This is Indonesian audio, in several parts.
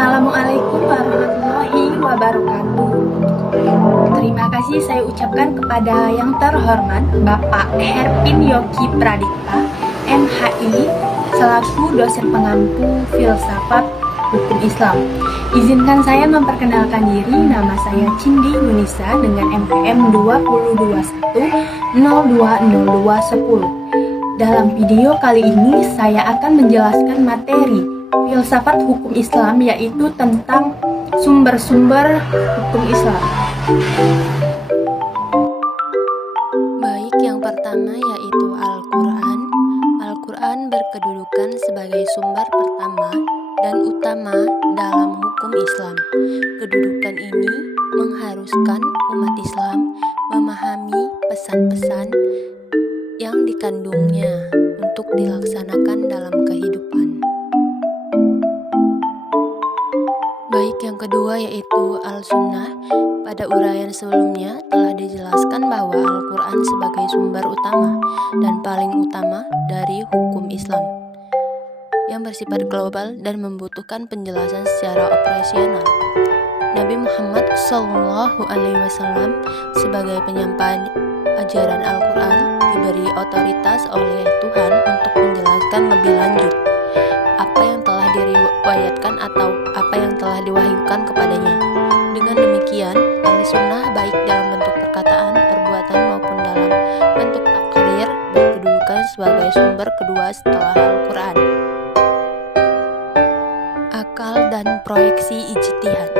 Assalamualaikum warahmatullahi wabarakatuh. Terima kasih saya ucapkan kepada yang terhormat Bapak Herpin Yogi Pradipta, MHI, selaku dosen pengampu filsafat hukum Islam. Izinkan saya memperkenalkan diri, nama saya Cindy Yunisa dengan NPM 2021020210. Dalam video kali ini saya akan menjelaskan materi filsafat hukum Islam, yaitu tentang sumber-sumber hukum Islam. Baik, yang pertama yaitu Al-Quran. Al-Quran berkedudukan sebagai sumber pertama dan utama dalam hukum Islam. Kedudukan ini mengharuskan umat Islam memahami pesan-pesan yang dikandungnya untuk dilaksanakan dalam kehidupan. Baik, yang kedua yaitu Al-Sunnah. Pada uraian sebelumnya telah dijelaskan bahwa Al-Quran sebagai sumber utama dan paling utama dari hukum Islam yang bersifat global dan membutuhkan penjelasan secara operasional. Nabi Muhammad SAW sebagai penyampai ajaran Al-Quran diberi otoritas oleh Tuhan untuk menjelaskan lebih lanjut apa yang telah diriwayatkan atau apa yang telah diwahyukan kepadanya. Dengan demikian, Al-Sunnah baik dalam bentuk perkataan, perbuatan maupun dalam bentuk takrir berkedudukan sebagai sumber kedua setelah Al-Quran. Akal dan proyeksi ijtihad.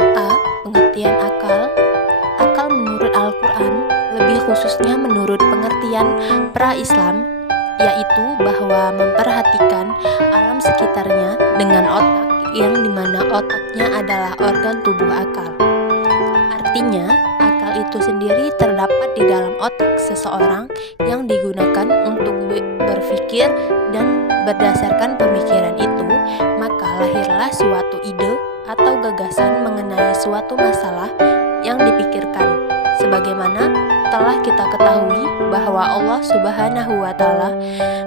A. Pengertian akal. Akal menurut Al-Quran, lebih khususnya menurut pengertian pra-Islam, yaitu bahwa memperhatikan alam sekitarnya dengan otak, yang dimana otaknya adalah organ tubuh akal. Artinya, akal itu sendiri terdapat di dalam otak seseorang yang digunakan untuk berpikir, dan berdasarkan pemikiran itu, maka lahirlah suatu ide atau gagasan mengenai suatu masalah yang dipikirkan. Sebagaimana telah kita ketahui bahwa Allah Subhanahu wa Ta'ala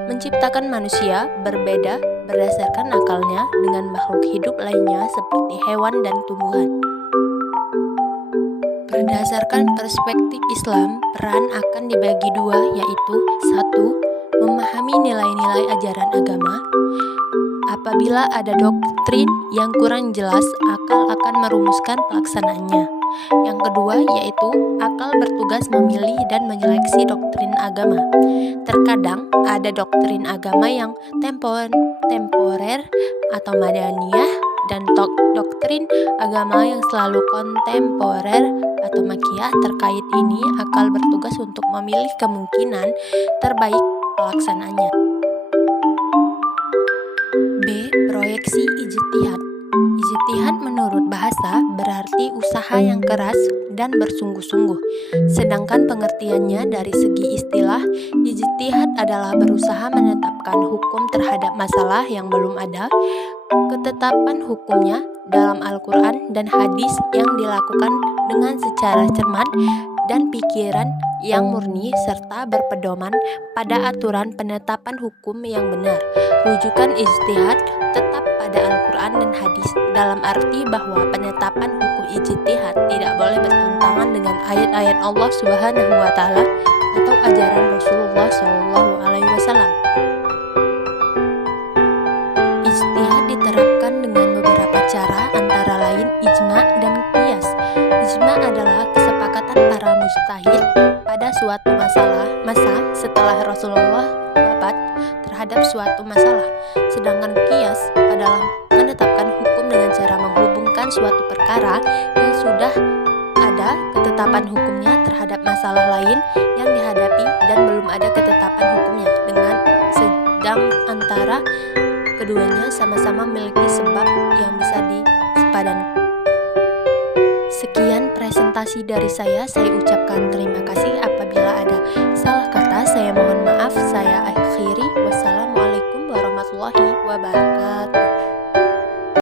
menciptakan manusia berbeda berdasarkan akalnya dengan makhluk hidup lainnya seperti hewan dan tumbuhan. Berdasarkan perspektif Islam, peran akan dibagi dua, yaitu 1. Memahami nilai-nilai ajaran agama. Apabila ada doktrin yang kurang jelas, akal akan merumuskan pelaksanaannya. Yang kedua yaitu akal bertugas memilih dan menyeleksi doktrin agama. Terkadang ada doktrin agama yang temporer atau madaniyah, dan doktrin agama yang selalu kontemporer atau makiyah. Terkait ini, akal bertugas untuk memilih kemungkinan terbaik pelaksanaannya. B. Proyeksi ijtihad. Ijtihad menurut bahasa berarti usaha yang keras dan bersungguh-sungguh. Sedangkan pengertiannya dari segi istilah, ijtihad adalah berusaha menetapkan hukum terhadap masalah yang belum ada. Ketetapan hukumnya dalam Al-Quran dan hadis yang dilakukan dengan secara cermat dan pikiran yang murni serta berpedoman pada aturan penetapan hukum yang benar. Rujukan ijtihad tetap pada Al-Quran dan hadis, dalam arti bahwa penetapan hukum ijtihad tidak boleh bertentangan dengan ayat-ayat Allah Subhanahu wa Ta'ala atau ajaran Rasulullah SAW. Ijtihad diterapkan dengan beberapa cara, antara lain ijma dan qiyas. Ijma adalah kesepakatan para mujtahid pada suatu masa setelah Rasulullah wafat terhadap suatu masalah. Sedangkan qiyas adalah menetapkan hukum dengan cara menghubungkan suatu perkara yang sudah ada ketetapan hukumnya terhadap masalah lain yang dihadapi dan belum ada ketetapan hukumnya, dengan sedang antara keduanya sama-sama memiliki sebab yang bisa disepadankan. Sekian presentasi dari saya ucapkan terima kasih. Apabila ada salah kata, saya mohon maaf. Saya akhiri. Wassalamualaikum warahmatullahi wabarakatuh.